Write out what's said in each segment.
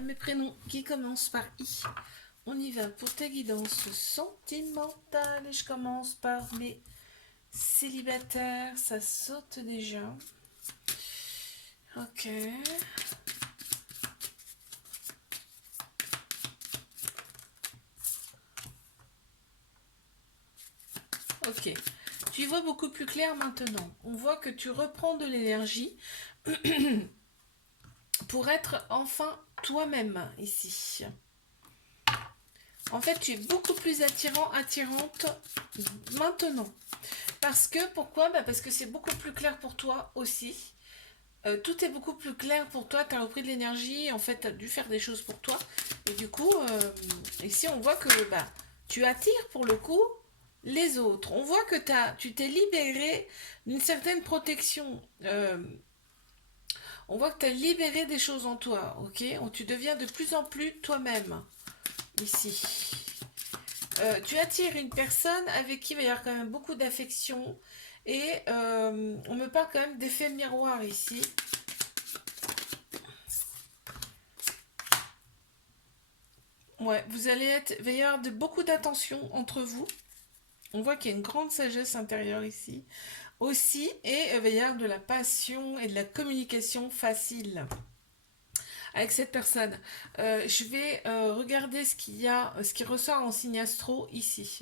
mes prénoms qui commencent par I. On y va pour ta guidance sentimentale. Et je commence par mes célibataires. Ça saute déjà. Ok. Ok. Tu y vois beaucoup plus clair maintenant. On voit que tu reprends de l'énergie pour être enfin toi-même ici. En fait, tu es beaucoup plus attirante maintenant. Parce que, pourquoi? Parce que c'est beaucoup plus clair pour toi aussi. Tout est beaucoup plus clair pour toi, tu as repris de l'énergie, en fait, tu as dû faire des choses pour toi. Et du coup, ici, on voit que tu attires pour le coup les autres. On voit que tu t'es libéré d'une certaine protection. On voit que tu as libéré des choses en toi, ok? Tu deviens de plus en plus toi-même, ici. Tu attires une personne avec qui il va y avoir quand même beaucoup d'affection. Et on me parle quand même d'effet miroir ici. Ouais, il va y avoir beaucoup d'attention entre vous. On voit qu'il y a une grande sagesse intérieure ici aussi, et il va y avoir de la passion et de la communication facile avec cette personne. Je vais regarder ce qui ressort en signe astro ici.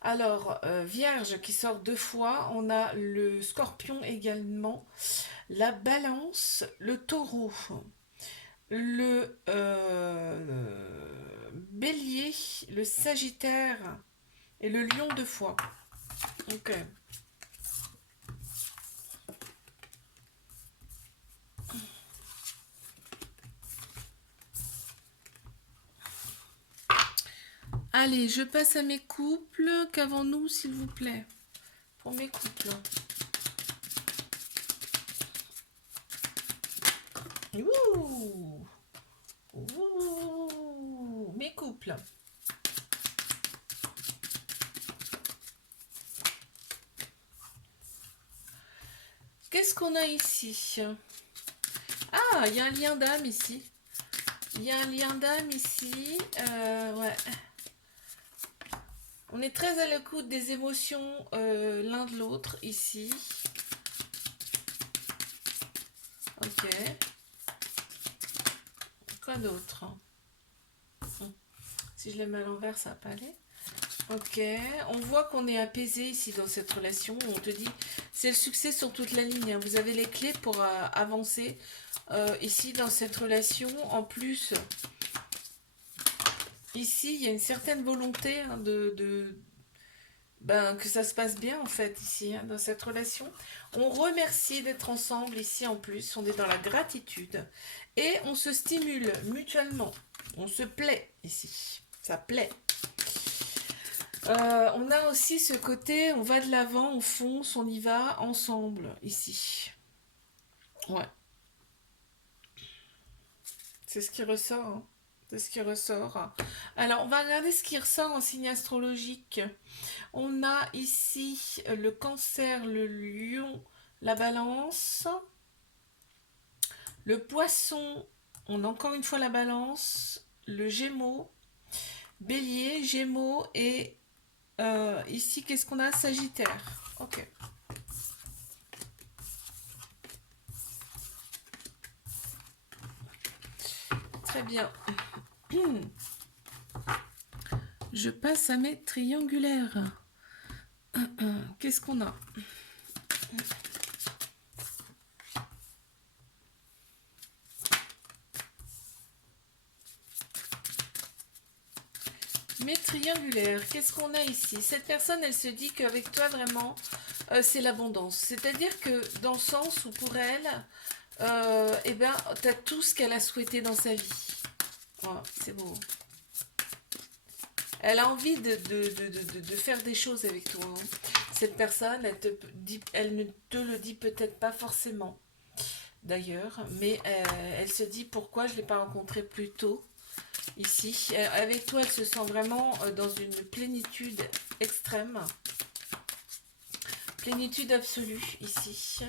Alors, Vierge qui sort 2 fois, on a le Scorpion également, la Balance, le Taureau, le Bélier, le Sagittaire et le Lion 2 fois. Ok. Allez, je passe à mes couples. Qu'avons-nous, s'il vous plaît? Pour mes couples. Ouh, ouh, mes couples. Qu'est-ce qu'on a ici? Ah, il y a un lien d'âme ici. Il y a un lien d'âme ici. Ouais. On est très à l'écoute des émotions l'un de l'autre ici. Ok. Quoi d'autre? Si je les mets à l'envers, ça va pas aller. Ok. On voit qu'on est apaisé ici dans cette relation. On te dit, c'est le succès sur toute la ligne. Vous avez les clés pour avancer ici dans cette relation. En plus, ici, il y a une certaine volonté que ça se passe bien en fait ici dans cette relation. On remercie d'être ensemble ici en plus. On est dans la gratitude et on se stimule mutuellement. On se plaît ici. Ça plaît. On a aussi ce côté, on va de l'avant, on fonce, on y va ensemble ici. Ouais. C'est ce qui ressort. Hein. C'est ce qui ressort. Alors, on va regarder ce qui ressort en signe astrologique. On a ici le Cancer, le Lion, la Balance. Le Poisson, on a encore une fois la Balance. Le Gémeaux, Bélier, Gémeaux et ici, qu'est-ce qu'on a? Sagittaire. Ok. Très bien. Je passe à mes triangulaires. Qu'est-ce qu'on a? Mes triangulaires, qu'est-ce qu'on a ici? Cette personne, elle se dit qu'avec toi, vraiment, c'est l'abondance. C'est-à-dire que dans le sens où pour elle, eh ben, tu as tout ce qu'elle a souhaité dans sa vie. Voilà, c'est beau. Elle a envie de faire des choses avec toi. Hein. Cette personne, elle ne te le dit peut-être pas forcément, d'ailleurs, mais elle se dit pourquoi je ne l'ai pas rencontré plus tôt. Ici, avec toi, elle se sent vraiment dans une plénitude extrême. Plénitude absolue, ici.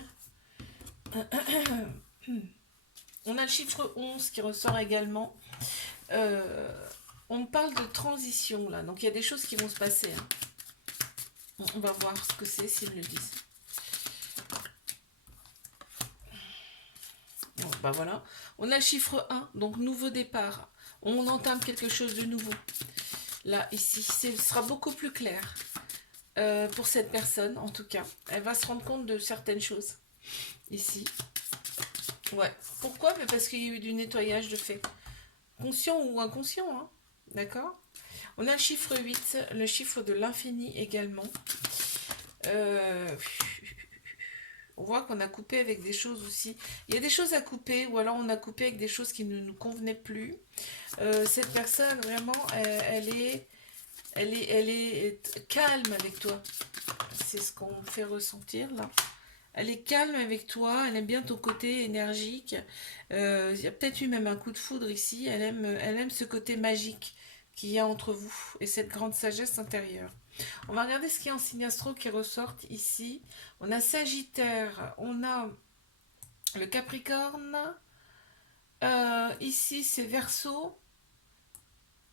On a le chiffre 11 qui ressort également. On parle de transition là, donc il y a des choses qui vont se passer. Hein. On va voir ce que c'est s'ils me le disent. Bon, bah voilà. On a le chiffre 1, donc nouveau départ. On entame quelque chose de nouveau. Là, ici, ce sera beaucoup plus clair pour cette personne, en tout cas. Elle va se rendre compte de certaines choses. Ici. Ouais. Pourquoi? Parce qu'il y a eu du nettoyage de fait. Conscient ou inconscient, hein. D'accord? On a le chiffre 8, le chiffre de l'infini également. On voit qu'on a coupé avec des choses aussi. Il y a des choses à couper, ou alors on a coupé avec des choses qui ne nous convenaient plus. Cette personne, vraiment, elle est calme avec toi. C'est ce qu'on fait ressentir là. Elle est calme avec toi, elle aime bien ton côté énergique. Il y a peut-être eu même un coup de foudre ici. Elle aime ce côté magique qu'il y a entre vous et cette grande sagesse intérieure. On va regarder ce qu'il y a en signe astro qui ressortent ici. On a Sagittaire, on a le Capricorne. Ici, c'est Verseau,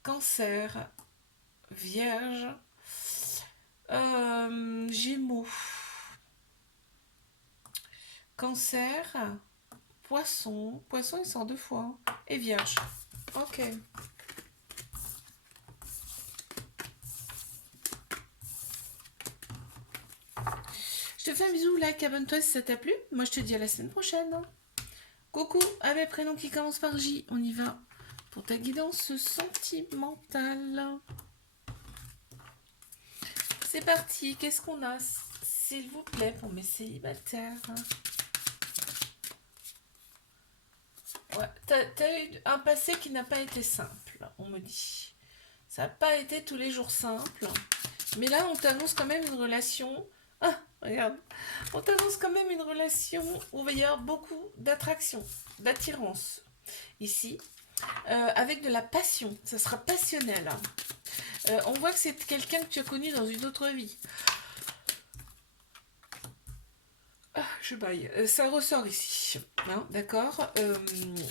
Cancer, Vierge, Gémeaux, Cancer, Poisson. Poisson, il sort 2 fois. Hein. Et Vierge. Ok. Je te fais un bisou, like, abonne-toi si ça t'a plu. Moi, je te dis à la semaine prochaine. Coucou, avec prénom qui commence par J. On y va pour ta guidance sentimentale. C'est parti. Qu'est-ce qu'on a, s'il vous plaît, pour mes célibataires? Ouais, t'as eu un passé qui n'a pas été simple, on me dit. Ça n'a pas été tous les jours simple. Mais là, on t'annonce quand même une relation. Ah, regarde. On t'annonce quand même une relation où il va y avoir beaucoup d'attraction, d'attirance. Ici. Avec de la passion. Ça sera passionnel. On voit que c'est quelqu'un que tu as connu dans une autre vie. Ah, je baille. Ça ressort ici. Hein, d'accord.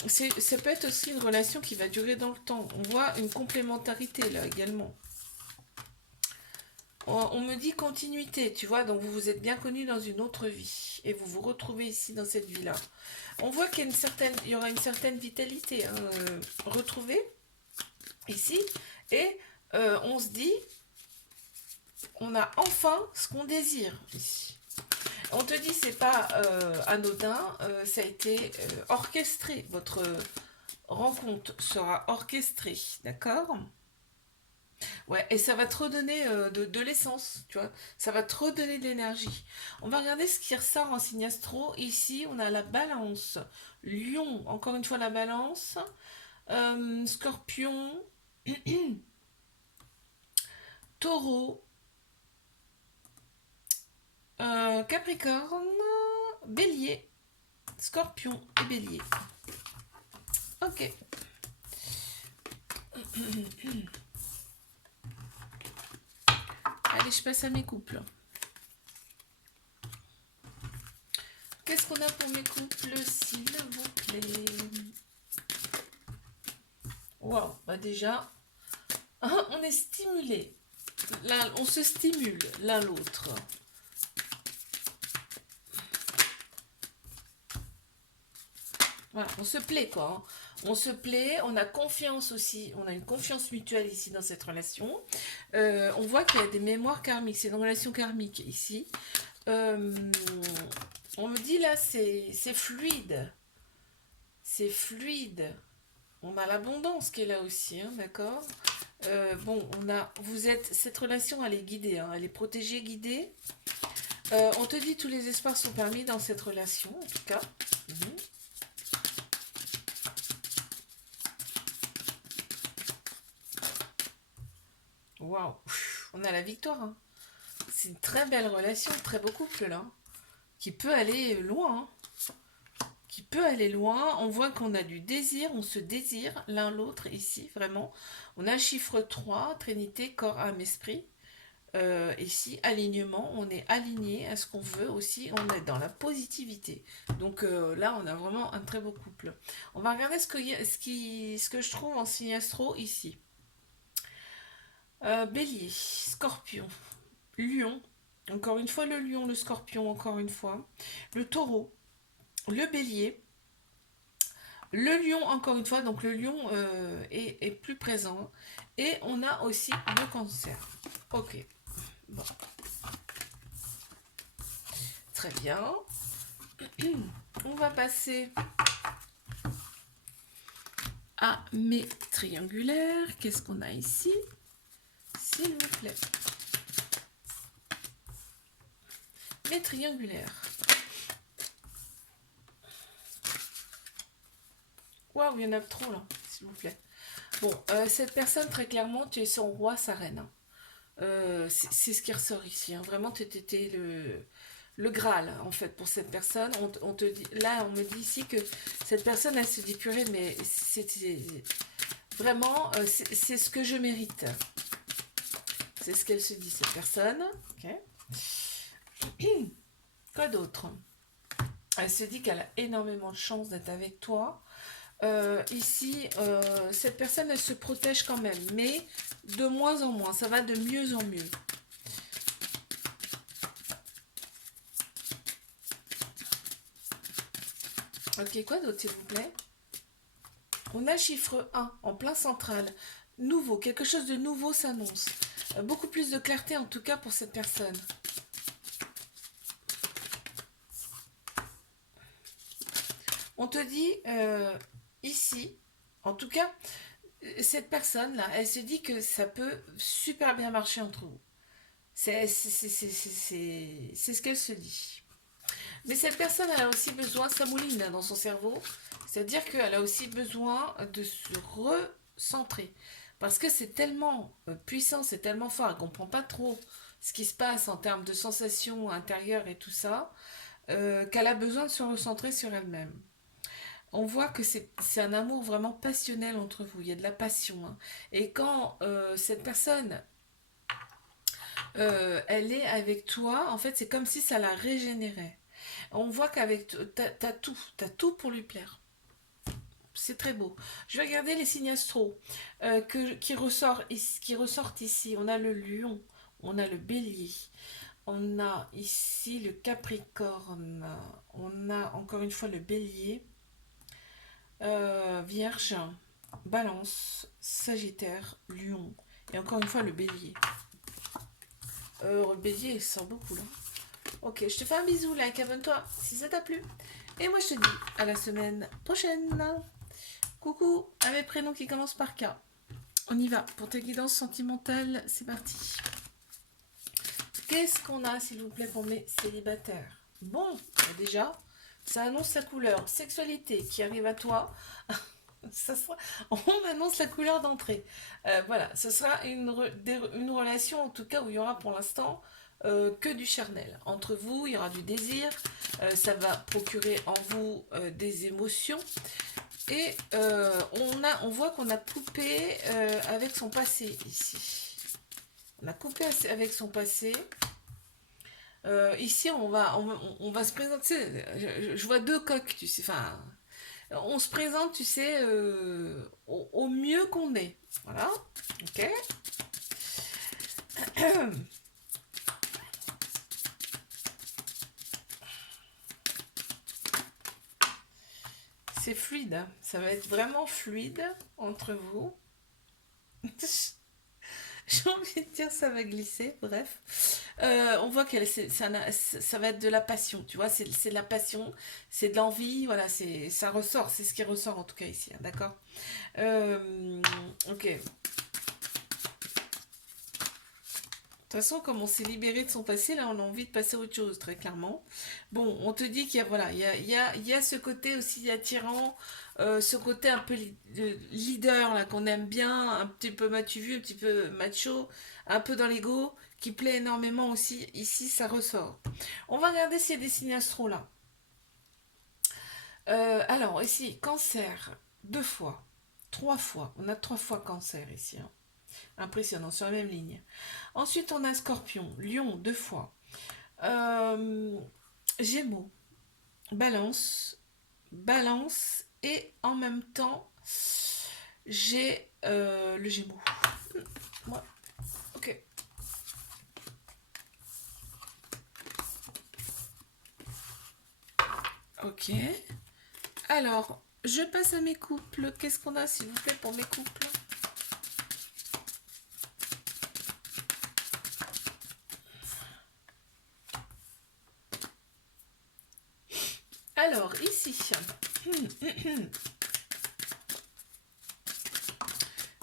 Ça peut être aussi une relation qui va durer dans le temps. On voit une complémentarité là également. On me dit continuité, tu vois, donc vous vous êtes bien connus dans une autre vie et vous vous retrouvez ici dans cette vie-là. On voit qu'il y aura une certaine vitalité hein, retrouvée ici et on se dit, on a enfin ce qu'on désire ici. On te dit, c'est pas anodin, ça a été orchestré, votre rencontre sera orchestrée, d'accord ? Ouais, et ça va te redonner de l'essence, tu vois. Ça va te redonner de l'énergie. On va regarder ce qui ressort en signe astro. Ici, on a la balance. Lion, encore une fois la balance. Scorpion. Taureau. Capricorne. Bélier. Scorpion et bélier. Ok. Allez, je passe à mes couples. Qu'est-ce qu'on a pour mes couples, s'il vous plaît? Wow, bah déjà, on est stimulé. Là, on se stimule l'un l'autre. Voilà, on se plaît quoi. Hein. On se plaît, on a confiance aussi, on a une confiance mutuelle ici dans cette relation. On voit qu'il y a des mémoires karmiques, c'est une relation karmique ici. On me dit là, c'est fluide. C'est fluide. On a l'abondance qui est là aussi, hein, d'accord. Bon, cette relation, elle est guidée, hein, elle est protégée, guidée. On te dit tous les espoirs sont permis dans cette relation, en tout cas. Waouh, on a la victoire. Hein. C'est une très belle relation, très beau couple là, qui peut aller loin. Hein. Qui peut aller loin. On voit qu'on a du désir, on se désire l'un l'autre ici, vraiment. On a le chiffre 3, Trinité, corps, âme, esprit. Ici, alignement, on est aligné à ce qu'on veut aussi, on est dans la positivité. Donc là, on a vraiment un très beau couple. On va regarder ce que je trouve en signe astro ici. Bélier, Scorpion, Lion, encore une fois le Lion, le Scorpion, encore une fois, le Taureau, le Bélier, le Lion, encore une fois, donc le Lion est plus présent, et on a aussi le Cancer. Ok, bon, très bien. On va passer à mes triangulaires. Qu'est-ce qu'on a ici, s'il vous plaît? Mes triangulaires. Waouh, il y en a trop là, s'il vous plaît. Bon, cette personne, très clairement, tu es son roi, sa reine. Hein. C'est ce qui ressort ici. Hein. Vraiment, tu étais le Graal, en fait, pour cette personne. On te dit, là, on me dit ici que cette personne, elle se dit, purée, mais c'est vraiment, c'est ce que je mérite. C'est ce qu'elle se dit, cette personne. Ok. Quoi d'autre? Elle se dit qu'elle a énormément de chance d'être avec toi. Ici, cette personne, elle se protège quand même, mais de moins en moins, ça va de mieux en mieux. Ok, quoi d'autre, s'il vous plaît? On a le chiffre 1 en plein central. Nouveau, quelque chose de nouveau s'annonce. Beaucoup plus de clarté, en tout cas, pour cette personne. On te dit, ici, en tout cas, cette personne-là, elle se dit que ça peut super bien marcher entre vous. C'est ce qu'elle se dit. Mais cette personne, elle a aussi besoin, ça mouline dans son cerveau, c'est-à-dire qu'elle a aussi besoin de se recentrer. Parce que c'est tellement puissant, c'est tellement fort, elle ne comprend pas trop ce qui se passe en termes de sensations intérieures et tout ça, qu'elle a besoin de se recentrer sur elle-même. On voit que c'est un amour vraiment passionnel entre vous, il y a de la passion. Hein. Et quand cette personne, elle est avec toi, en fait, c'est comme si ça la régénérait. On voit qu'avec t'as tout pour lui plaire. C'est très beau. Je vais regarder les signes astro qui ressortent ici. On a le lion, on a le bélier, on a ici le capricorne, on a encore une fois le bélier, vierge, balance, sagittaire, lion, et encore une fois le bélier. Le bélier, il sort beaucoup là. Ok, je te fais un bisou, like, abonne-toi si ça t'a plu. Et moi, je te dis à la semaine prochaine. Coucou à mes prénoms qui commencent par K. On y va pour tes guidances sentimentales, c'est parti. Qu'est-ce qu'on a, s'il vous plaît, pour mes célibataires? Bon, déjà, ça annonce la couleur sexualité qui arrive à toi. On annonce la couleur d'entrée. Voilà, ce sera une relation, en tout cas, où il y aura pour l'instant que du charnel. Entre vous, il y aura du désir. Ça va procurer en vous des émotions. Et on voit qu'on a coupé avec son passé ici. On a coupé avec son passé. Ici, on va se présenter. Je vois deux coqs, tu sais. Enfin, on se présente, tu sais, au mieux qu'on est. Voilà. Ok. C'est fluide. Hein. Ça va être vraiment fluide entre vous. J'ai envie de dire ça va glisser, bref. On voit que ça va être de la passion, tu vois, c'est de la passion, c'est de l'envie, voilà, ça ressort, c'est ce qui ressort en tout cas ici, hein, d'accord. Ok. De toute façon, comme on s'est libéré de son passé, là, on a envie de passer à autre chose, très clairement. Bon, on te dit qu'il y a, voilà, il y a ce côté aussi attirant, ce côté un peu leader, là, qu'on aime bien, un petit peu m'as-tu vu, un petit peu macho, un peu dans l'ego, qui plaît énormément aussi. Ici, ça ressort. On va regarder s'il y a des signes astro, là. Alors, ici, cancer, 2 fois, 3 fois. On a 3 fois cancer ici, hein. Impressionnant, sur la même ligne. Ensuite, on a Scorpion, Lion, 2 fois. Gémeaux, Balance, Balance, et en même temps, j'ai le Gémeaux. Ouais, ok. Ok. Alors, je passe à mes couples. Qu'est-ce qu'on a, s'il vous plaît, pour mes couples? Alors, ici,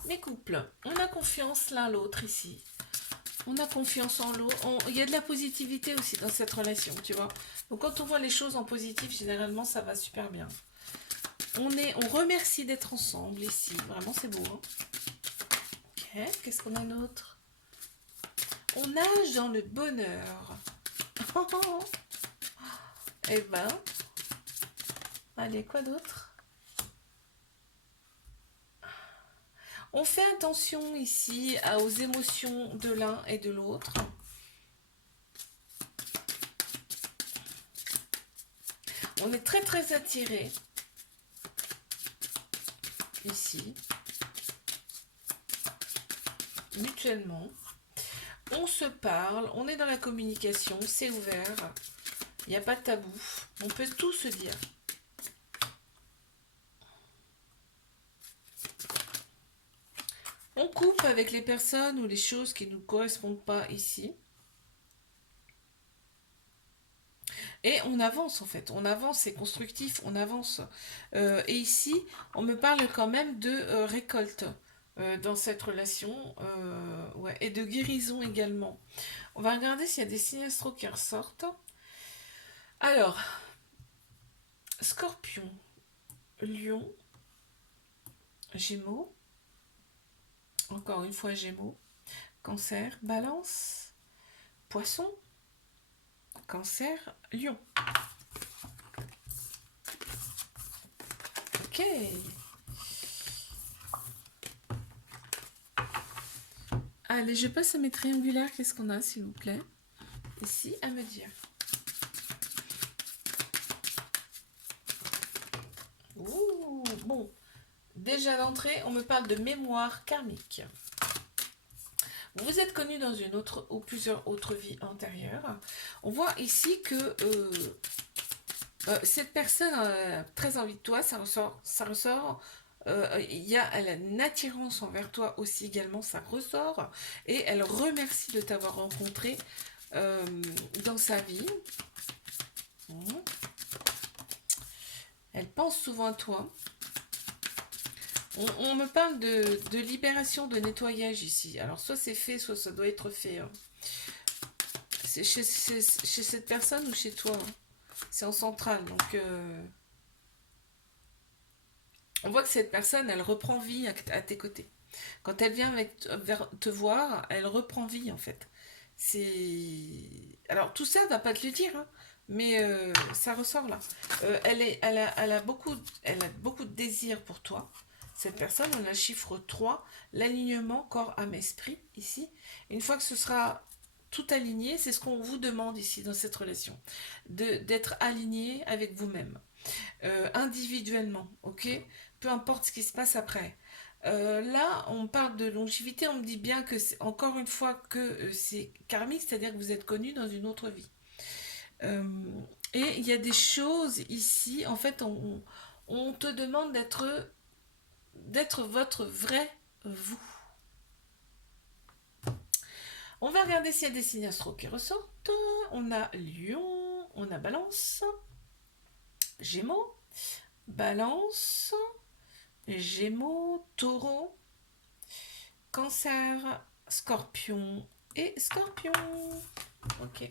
mes couples, on a confiance l'un l'autre ici. On a confiance en l'autre. Il y a de la positivité aussi dans cette relation, tu vois. Donc, quand on voit les choses en positif, généralement, ça va super bien. On remercie d'être ensemble ici. Vraiment, c'est beau. Hein. Ok, qu'est-ce qu'on a d'autre? On nage dans le bonheur. Eh ben, allez, quoi d'autre? On fait attention ici aux émotions de l'un et de l'autre. On est très très attirés ici, mutuellement. On se parle, on est dans la communication, c'est ouvert. Il n'y a pas de tabou. On peut tout se dire. On coupe avec les personnes ou les choses qui ne nous correspondent pas ici. Et on avance en fait, on avance, c'est constructif, on avance. Et ici, on me parle quand même de récolte dans cette relation, ouais, et de guérison également. On va regarder s'il y a des signes astro qui ressortent. Alors, Scorpion, Lion, Gémeaux, encore une fois Gémeaux, Cancer, Balance, Poisson, Cancer, Lion. Ok. Allez, je passe à mes triangulaires. Qu'est-ce qu'on a, s'il vous plaît? Ici, à me dire. Ouh, bon. Déjà d'entrée, on me parle de mémoire karmique. Vous êtes connu dans une autre ou plusieurs autres vies antérieures. On voit ici que cette personne a très envie de toi, ça ressort. Elle a une attirance envers toi aussi également, ça ressort. Et elle remercie de t'avoir rencontré dans sa vie. Elle pense souvent à toi. On me parle de libération, de nettoyage ici. Alors, soit c'est fait, soit ça doit être fait. Hein. C'est chez cette personne ou chez toi hein. C'est en centrale. Donc, on voit que cette personne, elle reprend vie à tes côtés. Quand elle vient vers te voir, elle reprend vie, en fait. Alors, tout ça, elle va pas te le dire, hein, mais ça ressort là. Elle a beaucoup de désir pour toi. Cette personne, on a le chiffre 3, l'alignement corps, âme, esprit, ici. Une fois que ce sera tout aligné, c'est ce qu'on vous demande ici dans cette relation. D'être aligné avec vous-même. Individuellement, ok? Peu importe ce qui se passe après. Là, on parle de longévité, on me dit bien que encore une fois que c'est karmique, c'est-à-dire que vous êtes connu dans une autre vie. Et il y a des choses ici, en fait, on te demande d'être votre vrai vous. On va regarder s'il y a des signes astro qui ressortent. On a Lion, on a Balance, Gémeaux, Balance, Gémeaux, Taureau, Cancer, Scorpion et Scorpion. Ok.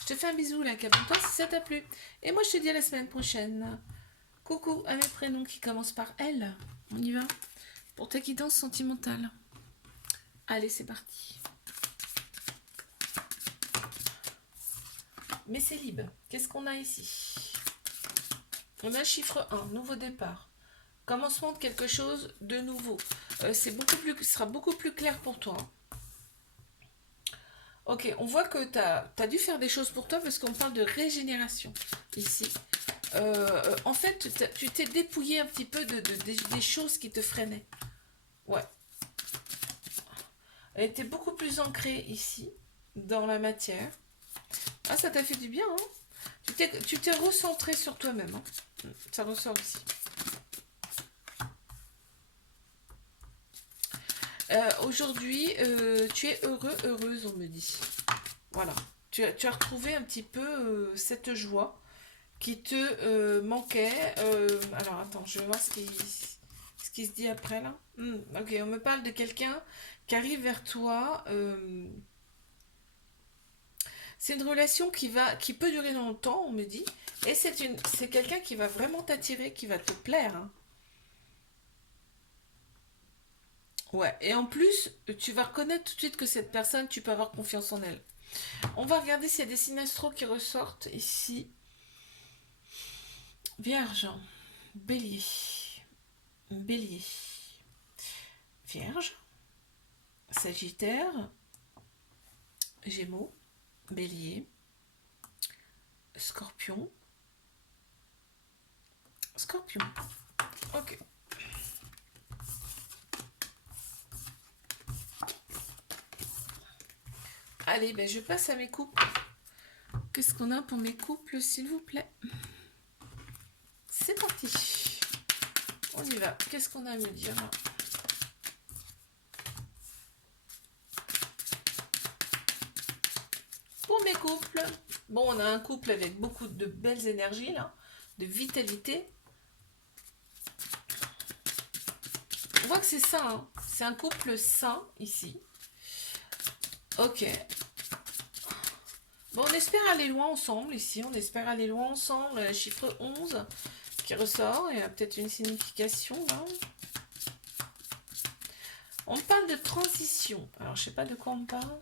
Je te fais un bisou là, abonne-toi si ça t'a plu. Et moi je te dis à la semaine prochaine. Coucou à mes prénoms qui commencent par L. On y va pour ta guidance sentimentale. Allez, c'est parti. Mais c'est libre. Qu'est-ce qu'on a ici? On a le chiffre 1, nouveau départ. Commencement de quelque chose de nouveau. C'est beaucoup plus, ce sera beaucoup plus clair pour toi. Ok, on voit que tu as dû faire des choses pour toi parce qu'on parle de régénération ici. En fait, tu t'es dépouillé un petit peu des choses qui te freinaient. Ouais. Elle était beaucoup plus ancrée ici, dans la matière. Ah, ça t'a fait du bien, hein? Tu t'es recentré sur toi-même, hein? Ça ressort aussi. Aujourd'hui, tu es heureux, heureuse, on me dit. Voilà. Tu as retrouvé un petit peu cette joie qui te manquait. Alors, attends, je vais voir ce qui se dit après, là. Ok, on me parle de quelqu'un qui arrive vers toi. C'est une relation qui peut durer dans le temps, on me dit. Et c'est quelqu'un qui va vraiment t'attirer, qui va te plaire, hein. Ouais, et en plus, tu vas reconnaître tout de suite que cette personne, tu peux avoir confiance en elle. On va regarder s'il y a des signes astro qui ressortent ici. Vierge, Bélier, Bélier, Vierge, Sagittaire, Gémeaux, Bélier, Scorpion, Scorpion. Ok. Allez, ben je passe à mes couples. Qu'est-ce qu'on a pour mes couples, s'il vous plaît? C'est parti. On y va. Qu'est-ce qu'on a à me dire là? Pour mes couples, bon, on a un couple avec beaucoup de belles énergies là, de vitalité. On voit que c'est sain, hein. C'est un couple sain ici. Ok. Bon, on espère aller loin ensemble ici. On espère aller loin ensemble. Le chiffre 11 qui ressort. Il y a peut-être une signification là. On parle de transition. Alors, je sais pas de quoi on parle.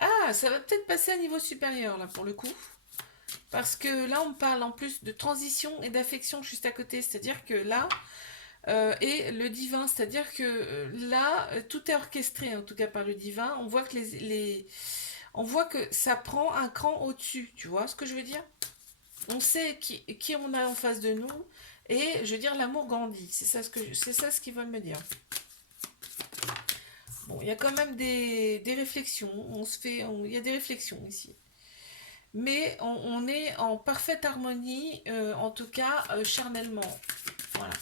Ah, ça va peut-être passer à niveau supérieur là pour le coup. Parce que là, on parle en plus de transition et d'affection juste à côté. C'est-à-dire que là, et le divin, c'est-à-dire que là, tout est orchestré, en tout cas par le divin. On voit que on voit que ça prend un cran au-dessus. Tu vois ce que je veux dire? On sait qui on a en face de nous. Et je veux dire, l'amour grandit. C'est ça ce qu'ils veulent me dire. Bon, il y a quand même des réflexions. Il y a des réflexions ici. Mais on est en parfaite harmonie, en tout cas charnellement. Voilà.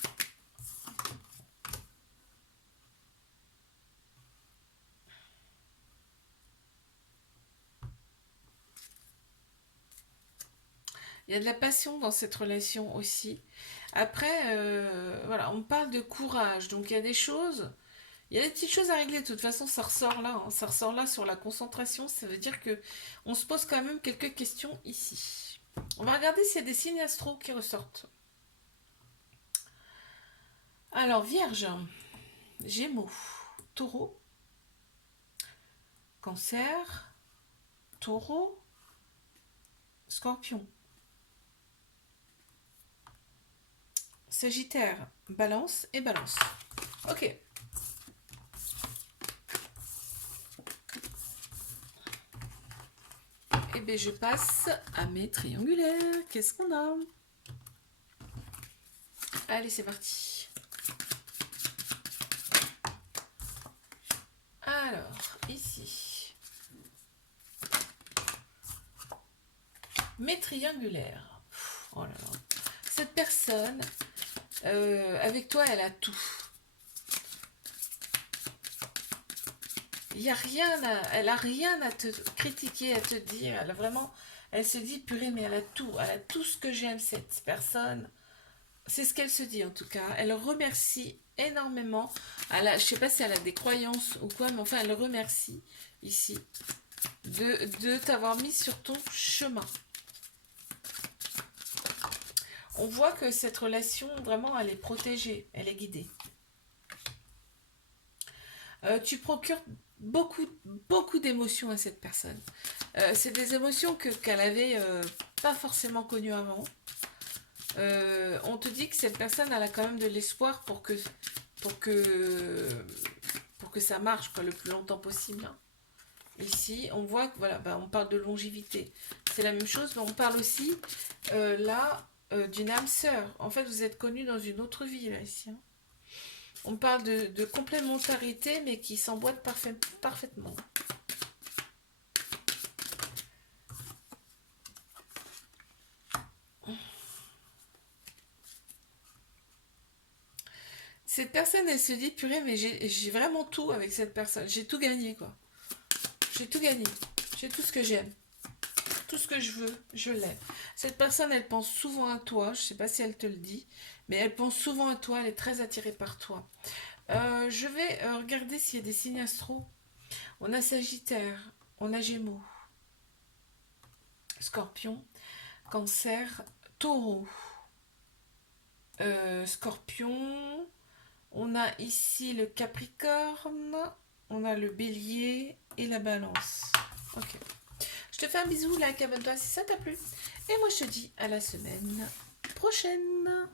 Il y a de la passion dans cette relation aussi. Après, voilà, on parle de courage. Donc il y a des choses, il y a des petites choses à régler. De toute façon, ça ressort là, hein. Ça ressort là sur la concentration. Ça veut dire que on se pose quand même quelques questions ici. On va regarder s'il y a des signes astro qui ressortent. Alors, Vierge, Gémeaux, Taureau, Cancer, Taureau, Scorpion, Sagittaire, Balance et Balance. Ok. Et bien je passe à mes triangulaires. Qu'est-ce qu'on a? Allez, c'est parti. Alors, ici. Mes triangulaires. Oh là là. Cette personne, avec toi, elle a tout. Il y a rien elle a rien à te critiquer, à te dire. Elle a vraiment, elle se dit, purée, mais elle a tout ce que j'aime, cette personne. C'est ce qu'elle se dit en tout cas. Elle remercie énormément. Je ne sais pas si elle a des croyances ou quoi, mais enfin, elle remercie ici de t'avoir mis sur ton chemin. On voit que cette relation, vraiment, elle est protégée, elle est guidée. Tu procures beaucoup d'émotions à cette personne. C'est des émotions qu'elle avait pas forcément connues avant. On te dit que cette personne, elle a quand même de l'espoir pour que, pour que ça marche quoi, le plus longtemps possible. Hein. Ici, on voit que voilà, on parle de longévité. C'est la même chose, mais on parle aussi là d'une âme sœur. En fait, vous êtes connus dans une autre vie là ici. Hein. On parle de complémentarité, mais qui s'emboîte parfaitement. Cette personne, elle se dit, purée, mais j'ai vraiment tout avec cette personne. J'ai tout gagné, quoi. J'ai tout gagné. J'ai tout ce que j'aime. Tout ce que je veux, je l'ai. Cette personne, elle pense souvent à toi. Je sais pas si elle te le dit, mais elle pense souvent à toi. Elle est très attirée par toi. Je vais regarder s'il y a des signes astro. On a Sagittaire, on a Gémeaux, Scorpion, Cancer, Taureau, Scorpion. On a ici le Capricorne, on a le Bélier et la Balance. Ok. Je te fais un bisou, like, abonne-toi si ça t'a plu. Et moi je te dis à la semaine prochaine.